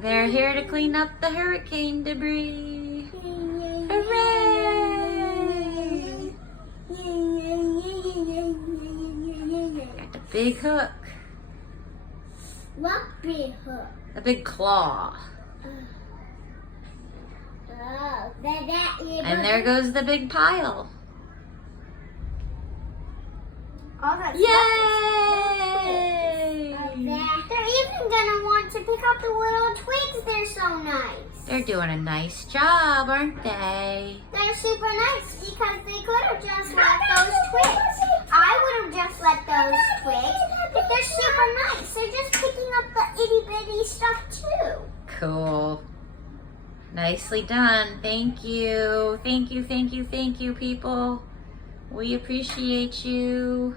They're here to clean up the hurricane debris. Hooray! Got the big hook. What big hook? A big claw. Oh, And there goes the big pile. All that Yay! They're even gonna want to pick up the little twigs. They're so nice. They're doing a nice job, aren't they? They're super nice because they could have just let those twigs. I would have just let those twigs, but they're super nice. They're just picking up the itty bitty stuff too. Cool. Nicely done. Thank you. Thank you, thank you, thank you, people. We appreciate you.